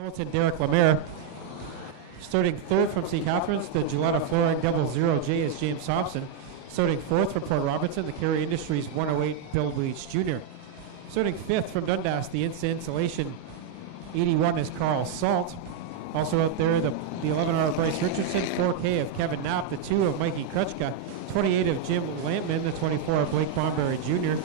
Hamilton, Derek Lemaire. Starting third from St. Catharines, the Gilletta Flooring 00J is James Thompson. Starting fourth from Port Robertson, the Carey Industries 108, Bill Bleach Jr. Starting fifth from Dundas, the Insulation 81 is Carl Salt. Also out there, the 11R Bryce Richardson, 4K of Kevin Knapp, the 2 of Mikey Krutchka, 28 of Jim Lampman, the 24 of Blake Bomberry Jr.,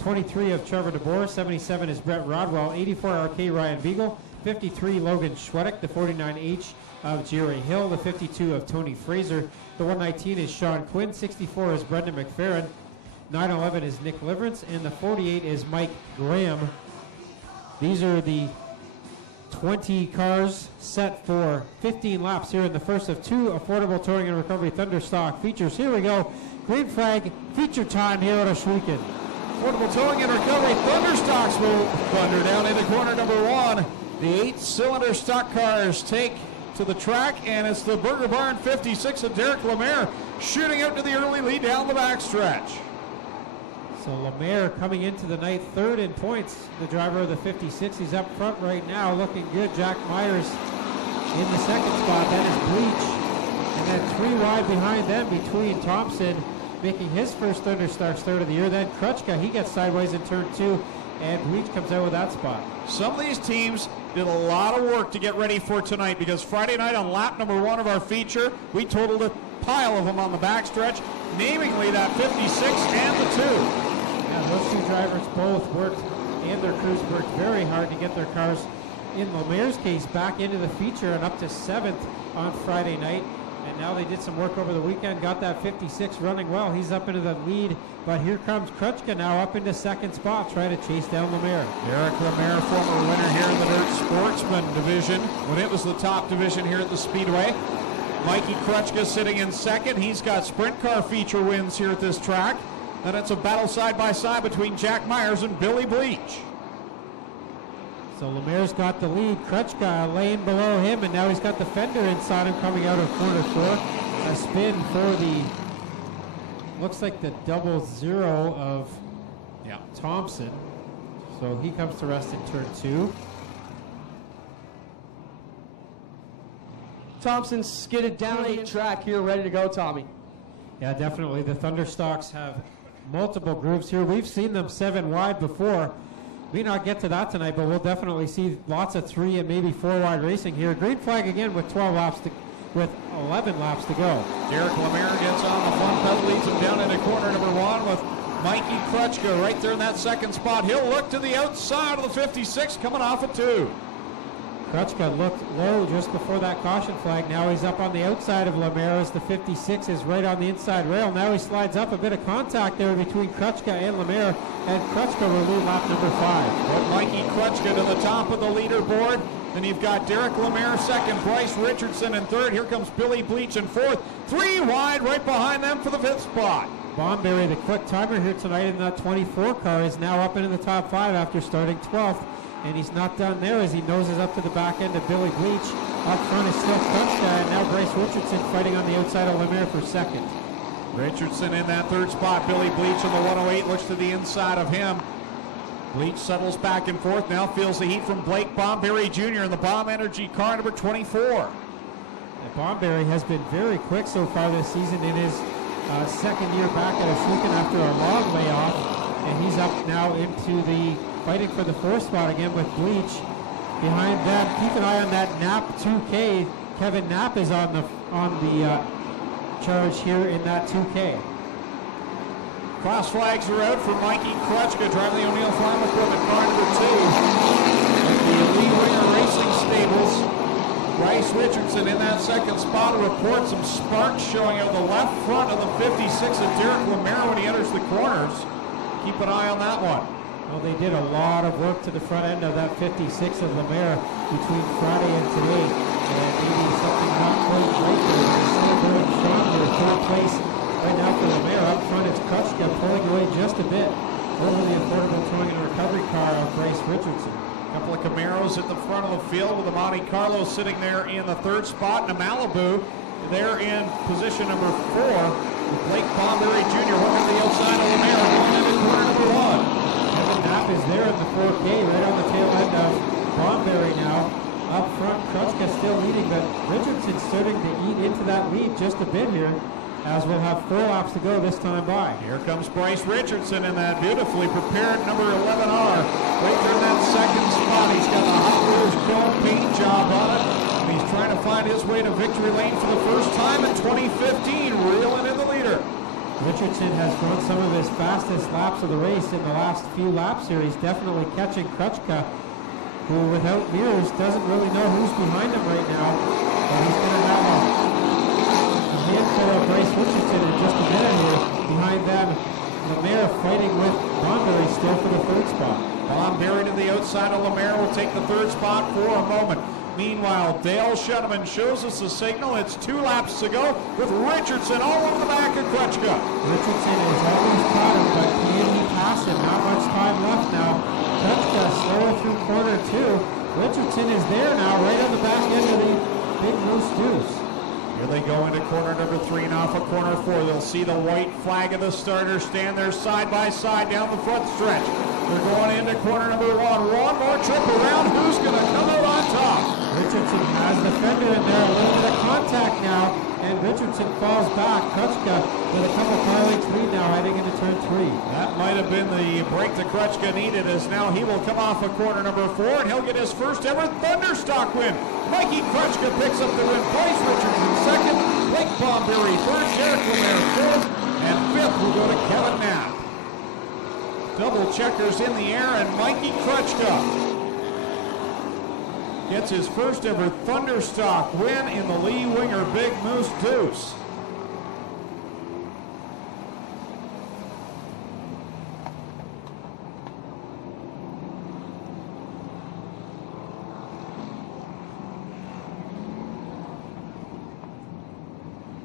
23 of Trevor DeBoer, 77 is Brett Rodwell, 84 RK Ryan Beagle, 53 Logan Schwedick, the 49H of Jerry Hill, the 52 of Tony Fraser, the 119 is Sean Quinn, 64 is Brendan McFerrin, 911 is Nick Liverance, and the 48 is Mike Graham. These are the 20 cars set for 15 laps here in the first of 2 Affordable Towing and Recovery Thunderstock features. Here we go, green flag feature time here at Ashweekan. Affordable Towing and Recovery Thunderstocks will thunder down into corner number 1. The 8-cylinder stock cars take to the track, and it's the Burger Barn 56 of Derek Lemaire shooting out to the early lead down the backstretch. So Lemaire coming into the night third in points, the driver of the 56. He's up front right now, looking good. Jack Myers in the second spot. That is Bleach. And then 3 wide behind them between Thompson, making his first Thunderstock start of the year. Then Krutchka, he gets sideways in turn 2, and Bleach comes out with that spot. Some of these teams did a lot of work to get ready for tonight, because Friday night on lap number 1 of our feature, we totaled a pile of them on the backstretch, namely that 56 and the 2. Yeah, those 2 drivers both worked, and their crews worked very hard to get their cars, in Lemaire's case, back into the feature and up to 7th on Friday night. And now they did some work over the weekend, got that 56 running well. He's up into the lead, but here comes Krutchka now up into second spot, trying to chase down Lemaire. Derek Lemaire, former winner here in the Dirt Sportsman division, when it was the top division here at the Speedway. Mikey Krutchka sitting in second. He's got sprint car feature wins here at this track. And it's a battle side-by-side between Jack Myers and Billy Bleach. So Lemaire's got the lead. Krutchka a lane below him, and now he's got the fender inside him coming out of corner 4. A spin for the, looks like the 00 of Thompson. So he comes to rest in turn 2. Thompson skidded down a track here, ready to go, Tommy. Yeah, definitely. The Thunderstocks have multiple grooves here. We've seen them 7 wide before. We not get to that tonight, but we'll definitely see lots of 3 and maybe 4 wide racing here. Green flag again with 11 laps to go. Derek Lemaire gets on the front pedal, leads him down into corner number 1 with Mikey Krutchka right there in that second spot. He'll look to the outside of the 56 coming off at 2. Krutchka looked low just before that caution flag. Now he's up on the outside of Lemaire as the 56 is right on the inside rail. Now he slides up, a bit of contact there between Krutchka and Lemaire, and Krutchka will lead lap number 5. Put Mikey Krutchka to the top of the leaderboard. Then you've got Derek Lemaire second, Bryce Richardson in third. Here comes Billy Bleach in fourth. 3 wide right behind them for the 5th spot. Bomberry, the quick timer here tonight in that 24 car, is now up into the top 5 after starting 12th. And he's not done there as he noses up to the back end of Billy Bleach. Up front is still Krutchka, and now Bryce Richardson fighting on the outside of Lemaire for second. Richardson in that 3rd spot. Billy Bleach on the 108 looks to the inside of him. Bleach settles back and forth, now feels the heat from Blake Bomberry Jr. in the Bomb Energy car number 24. Bomberry has been very quick so far this season in his second year back at Ashweekan after a long layoff. And he's up now into the fighting for the 4th spot again with Bleach. Behind them, keep an eye on that Knapp 2K. Kevin Knapp is on the charge here in that 2K. Cross flags are out for Mikey Krutchka driving the O'Neill Farm Equipment car number 2. At the Elite Ringer Racing Stables, Bryce Richardson in that second spot. A report, some sparks showing out the left front of the 56 of Derek Lemaire when he enters the corners. Keep an eye on that one. Well, they did a lot of work to the front end of that 56 of Lemaire between Friday and today. And maybe something not quite right there. It's still very strong here. 3rd place right now for Lemaire. Up front is Krutchka pulling away just a bit over the Affordable Towing and Recovery car of Bryce Richardson. A couple of Camaros at the front of the field with a Monte Carlo sitting there in the 3rd spot, and a Malibu there in position number 4. With Blake Bomberry Jr. working to the outside of Lemaire going into corner number 1. Kevin Knapp is there in the 4K right on the tail end of Bomberry now. Up front racing, but Richardson's starting to eat into that lead just a bit here, as we'll have 4 laps to go this time by. Here comes Bryce Richardson in that beautifully prepared number 11R. Right there in that second spot. He's got the Hot Wheels chrome paint job on it. And he's trying to find his way to victory lane for the first time in 2015, reeling in the leader. Richardson has run some of his fastest laps of the race in the last few laps here. He's definitely catching Krutschka, who without mirrors doesn't really know who's behind him right now. But he's going to have a handful of Bryce Richardson in just a minute here. Behind them, Lemaire fighting with Bonberry still for the 3rd spot. Bonberry to the outside of Lemaire will take the 3rd spot for a moment. Meanwhile, Dale Shuttleman shows us the signal. It's 2 laps to go with Richardson all on the back of Krutschka. Richardson is almost caught him, but can he pass him? Not much time left now. Krutschka slower through corner 2. Richardson is there now, right on the back end of the Big Moose Deuce. Here they go into corner number 3 and off of corner 4. They'll see the white flag of the starter stand there side by side down the front stretch. They're going into corner number 1. One more trip around. Who's going to come out on top? Richardson has the fender in there. A little bit of contact now, and Richardson falls back. Krutschka with a couple car lengths lead now heading into turn 3. That might have been the break that Krutschka needed, as now he will come off of corner number 4, and he'll get his first ever Thunderstock win. Mikey Krutschka picks up the win. Bryce Richardson 2nd, Blake Bonberry 3rd, Derek Lemaire 4th, and 5th will go to Kevin Knapp. Double checkers in the air, and Mikey Krutschka gets his first ever Thunderstock win in the Lee Winger Big Moose Deuce.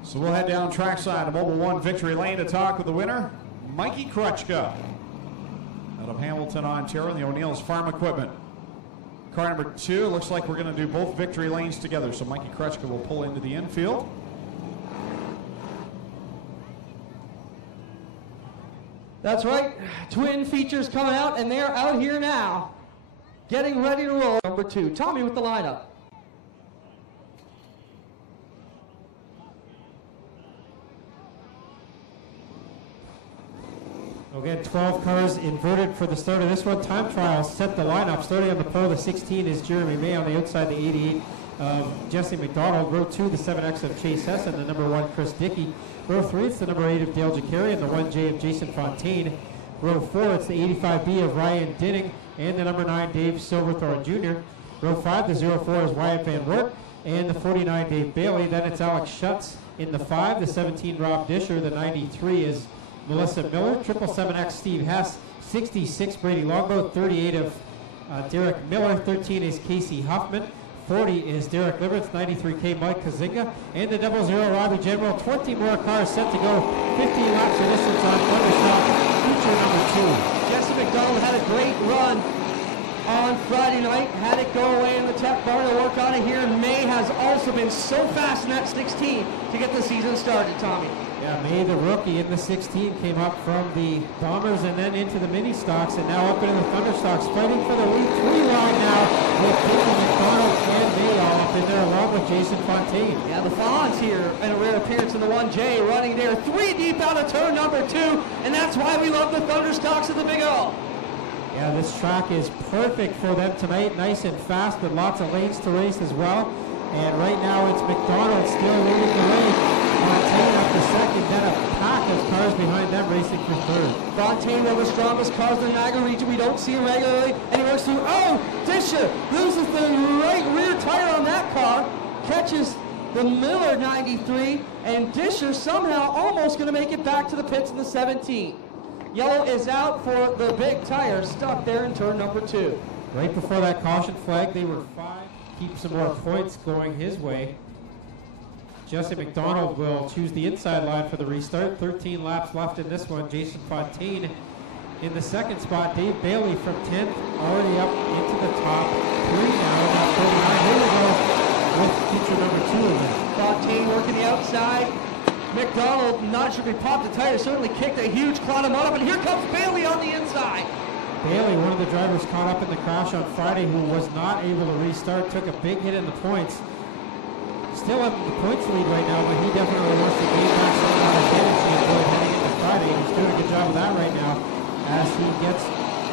So we'll head down trackside to Mobile 1 Victory Lane to talk with the winner, Mikey Krutschka, out of Hamilton, Ontario, the O'Neill's Farm Equipment. Car number 2, looks like we're going to do both victory lanes together, so Mikey Krutschka will pull into the infield. That's right. Twin features coming out, and they're out here now, getting ready to roll. Number 2, Tommy with the lineup. We'll get 12 cars inverted for the start of this one. Time trial set the lineup. Starting on the pole, the 16 is Jeremy May. On the outside, the 88 of Jesse McDonald. Row 2, the 7X of Chase Hess, and the number 1, Chris Dickey. Row 3, it's the number 8 of Dale Jacari, and the 1J of Jason Fontaine. Row 4, it's the 85B of Ryan Dinning, and the number 9, Dave Silverthorne Jr. Row 5, the 04 is Wyatt Van Wert, and the 49, Dave Bailey. Then it's Alex Schutz in the 5, the 17, Rob Disher, the 93 is Melissa Miller, 777X Steve Hess, 66 Brady Longboat, 38 of Derek Miller, 13 is Casey Huffman, 40 is Derek Liberts, 93K Mike Kazinga, and the 00 Robbie General. 20 more cars set to go, 15 laps of distance on Thunderstock, feature number 2. Jesse McDonald had a great run on Friday night, had it go away in the tech bar to work on it here. May has also been so fast in that 16 to get the season started, Tommy. Yeah, May, the rookie in the 16, came up from the Bombers and then into the mini stocks, and now up into the Thunderstocks, fighting for the lead 3 wide now with Dickey, McDonald, and May all up in there along with Jason Fontaine. Yeah, the Fonz here in a rare appearance in the 1J, running there 3 deep out of turn number 2, and that's why we love the Thunderstocks at the Big O. Yeah, this track is perfect for them tonight, nice and fast, with lots of lanes to race as well. And right now it's McDonald still leading the way. Fontaine up to second, then a pack of cars behind them racing for 3rd. Fontaine, one of the strongest cars in the Niagara region. We don't see him regularly, and he works through. Oh, Disher loses the right rear tire on that car, catches the Miller 93, and Disher somehow almost going to make it back to the pits in the 17. Yellow is out for the big tire, stuck there in turn number 2. Right before that caution flag, they were 5. Keep some more points going his way. Jesse McDonald will choose the inside line for the restart. 13 laps left in this one. Jason Fontaine in the 2nd spot. Dave Bailey from 10th, already up into the top 3 now. About 39. Here we go with feature number 2 in there. Fontaine working the outside. McDonald, not sure if he popped the tire, certainly kicked a huge cloud of mud up, and here comes Bailey on the inside. Bailey, one of the drivers caught up in the crash on Friday, who was not able to restart, took a big hit in the points. still up the points lead right now, but he definitely wants to gain back some of that advantage he enjoyed heading into Friday. He's doing a good job of that right now as he gets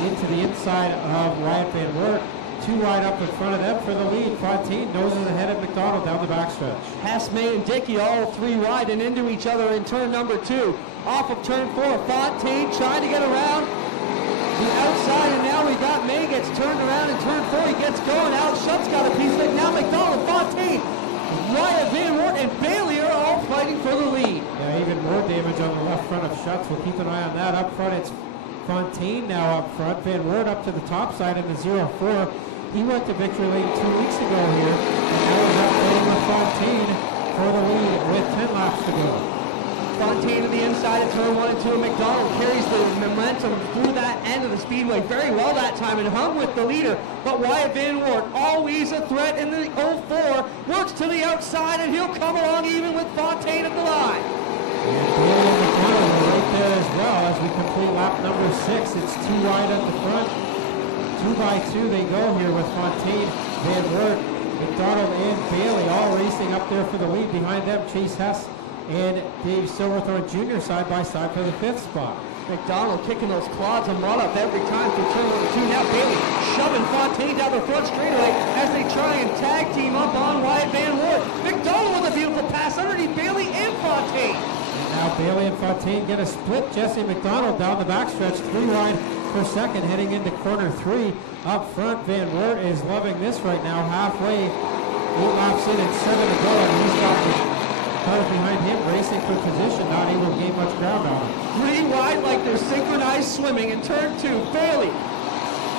into the inside of Wyatt Van Wert. 2 wide up in front of them for the lead. Fontaine noses ahead of McDonald down the backstretch. Hess, May, and Dickey all 3 wide and into each other in turn number 2. Off of turn 4, Fontaine trying to get around the outside, and now we got May gets turned around in turn 4. He gets going. Alex Shutt's got a piece of it. Now McDonald, Fontaine, Wyatt Van Wert, and Bailey are all fighting for the lead. Yeah, even more damage on the left front of Schutz. We'll keep an eye on that. Up front, it's Fontaine now up front. Van Wert up to the top side in the 0-4. He went to victory lane 2 weeks ago here, and now he's out fighting with Fontaine for the lead with 10 laps to go. Fontaine to the inside of turn 1 and 2. McDonald carries the momentum through that end of the speedway very well that time and hung with the leader. But Wyatt Van Wert, always a threat in the 0-4, works to the outside, and he'll come along even with Fontaine at the line. And Bailey and McDonald are right there as well as we complete lap number 6. It's 2 wide at the front. 2 by 2 they go here with Fontaine, Van Wert, McDonald, and Bailey all racing up there for the lead. Behind them, Chase Hess and Dave Silverthorne Jr. side by side for the 5th spot. McDonald kicking those clods and run up every time through turn 1 and 2. Now Bailey shoving Fontaine down the front straightaway as they try and tag team up on Wyatt Van Wert. McDonald with a beautiful pass underneath Bailey and Fontaine. And now Bailey and Fontaine get a split. Jesse McDonald down the backstretch, 3 wide for second, heading into corner 3. Up front, Van Wert is loving this right now, halfway, 8 laps in and 7 to go, and he's got the cars behind him racing for position, not able to gain much ground on him. 3 wide like they're synchronized swimming in turn 2. Bailey,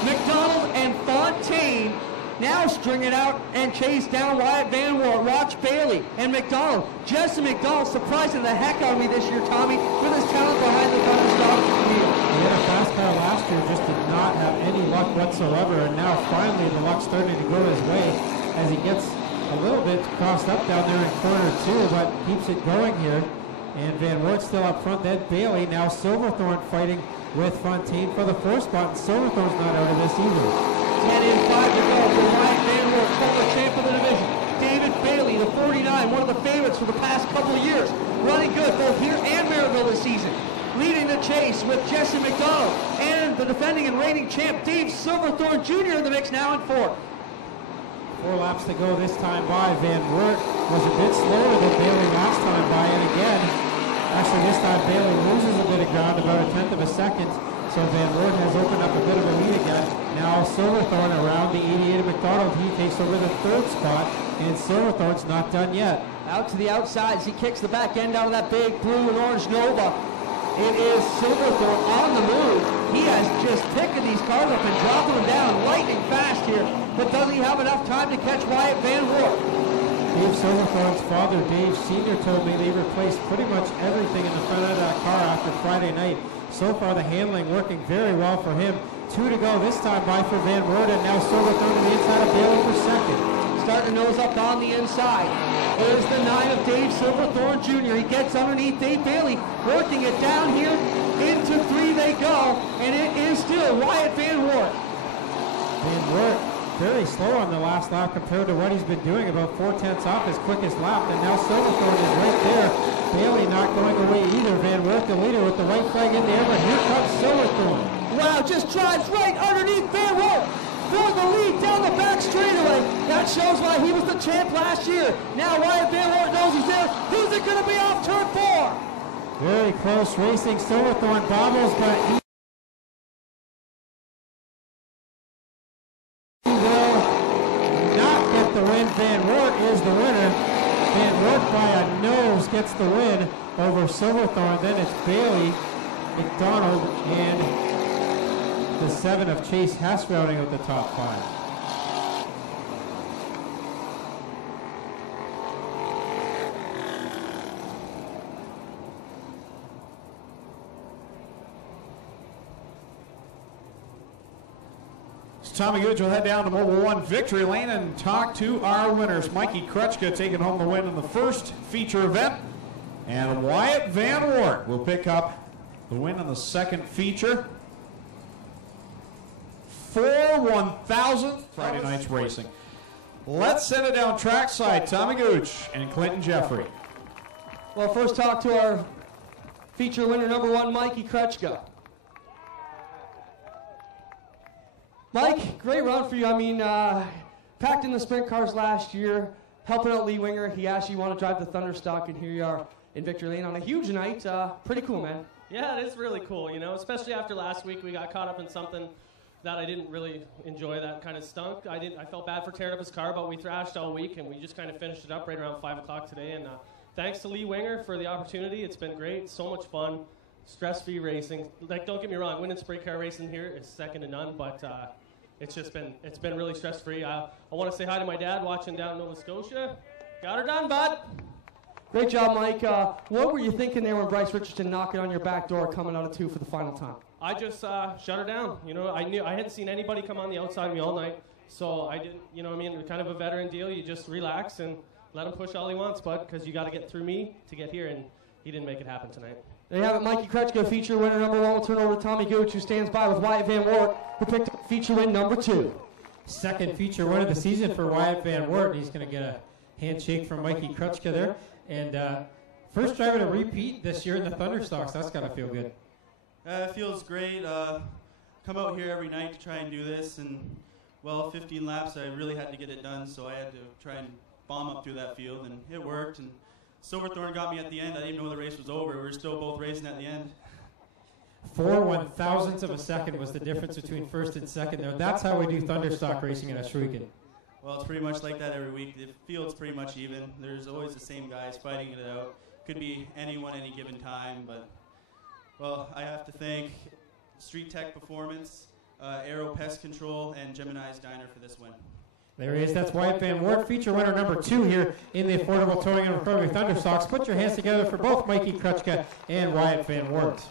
McDonald, and Fontaine now string it out and chase down Wyatt Van Wert. Watch Bailey and McDonald. Jesse McDonald surprising the heck out of me this year, Tommy, with his talent behind the Thunderstock wheel. He had a fast car last year, just did not have any luck whatsoever, and now finally the luck's starting to go his way as he gets a little bit crossed up down there in corner 2, but keeps it going here. And Van Wert still up front, then Bailey. Now Silverthorne fighting with Fontaine for the 4th spot, and Silverthorne's not out of this either. 10 and 5 to go for Wyatt Van Wert, former champ of the division. David Bailey, the 49, one of the favorites for the past couple of years. Running good both here and Maryville this season. Leading the chase with Jesse McDonald and the defending and reigning champ Dave Silverthorne Jr. in the mix now in 4th. 4 laps to go this time by. Van Wert was a bit slower than Bailey last time by, and again, actually this time Bailey loses a bit of ground, about 1/10 of a second, so Van Wert has opened up a bit of a lead again. Now Silverthorne around the 88 of McDonald, he takes over the 3rd spot, and Silverthorne's not done yet. Out to the outside as he kicks the back end out of that big blue and orange Nova. It is Silverthorne on the move. He has just picking these cars up and dropping them down lightning fast here, but does he have enough time to catch Wyatt Van Wert? Dave Silverthorne's father, Dave Sr., told me they replaced pretty much everything in the front of that car after Friday night. So far the handling working very well for him. 2 to go this time by for Van Wert, and now Silverthorne to the inside of Bailey for second. Starting to nose up on the inside. There's the 9 of Dave Silverthorne Jr. He gets underneath Dave Bailey, working it down here. Into 3 they go, and it is still Wyatt Van Wert. Van Wert very slow on the last lap compared to what he's been doing, about 4/10 off his quickest lap, and now Silverthorne is right there. Bailey not going away either. Van Wert the leader with the white flag in the air, but here comes Silverthorne. Wow, just drives right underneath Van Wert for the lead down the back straightaway. That shows why he was the champ last year. Now Wyatt Van Wert knows he's there. Who's it going to be off turn 4? Very close racing. Silverthorne bobbles, but he will not get the win. Van Wert is the winner. Van Wert by a nose gets the win over Silverthorne. Then it's Bailey, McDonald, and the 7 of Chase Hess rounding out the top 5. Tommy Gooch will head down to Mobile 1 Victory Lane and talk to our winners. Mikey Krutchka taking home the win in the first feature event, and Wyatt Van Wert will pick up the win in the second feature for 1,000th Friday night's racing. Let's send it down trackside. Tommy Gooch and Clinton Jeffrey. Well, first talk to our feature winner, number 1, Mikey Krechka. Mike, great run for you. I mean, packed in the sprint cars last year, helping out Lee Winger. He asked you want to drive the Thunderstock, and here you are in Victory Lane on a huge night. Pretty cool, man. Yeah, it is really cool, you know, especially after last week we got caught up in something that I didn't really enjoy, that kind of stunk. I felt bad for tearing up his car, but we thrashed all week, and we just kind of finished it up right around 5 o'clock today. And thanks to Lee Winger for the opportunity. It's been great, so much fun, stress-free racing. Like, don't get me wrong, winning sprint car racing here is second to none, but it's been really stress-free. I want to say hi to my dad watching down in Nova Scotia. Got her done, bud. Great job, Mike. What were you thinking there when Bryce Richardson knocked it on your back door coming out of 2 for the final time? I just shut her down. You know, I hadn't seen anybody come on the outside of me all night, so I didn't. You know what I mean? Kind of a veteran deal. You just relax and let him push all he wants, bud, because you got to get through me to get here, and he didn't make it happen tonight. There you have it, Mikey Krechka, feature winner number 1. We'll turn over to Tommy Gooch, who stands by with Wyatt Van Wart, who picked up feature win number 2. Second feature win of the season for Wyatt Van Wart. He's going to get a handshake from Mikey Krechka there. And first driver to repeat this year in the Thunderstocks. That's got to feel good. It feels great. Come out here every night to try and do this. And, well, 15 laps, I really had to get it done, so I had to try and bomb up through that field. And it worked. And Silverthorne got me at the end. I didn't even know the race was over. We were still both racing at the end. 4 1,000ths of a second was the difference between first and second there. That's how we do Thunderstock racing in Ashruiken. Well, it's pretty much like that every week. The field's pretty much even. There's always the same guys fighting it out. Could be anyone any given time, but, well, I have to thank Street Tech Performance, Aero Pest Control, and Gemini's Diner for this win. There he is. That's Wyatt Van Wart, feature winner number 2 here in the Affordable Towing and Recovery Thunderstocks. Put your hands together for both Mikey Krechka and Wyatt Van Wart.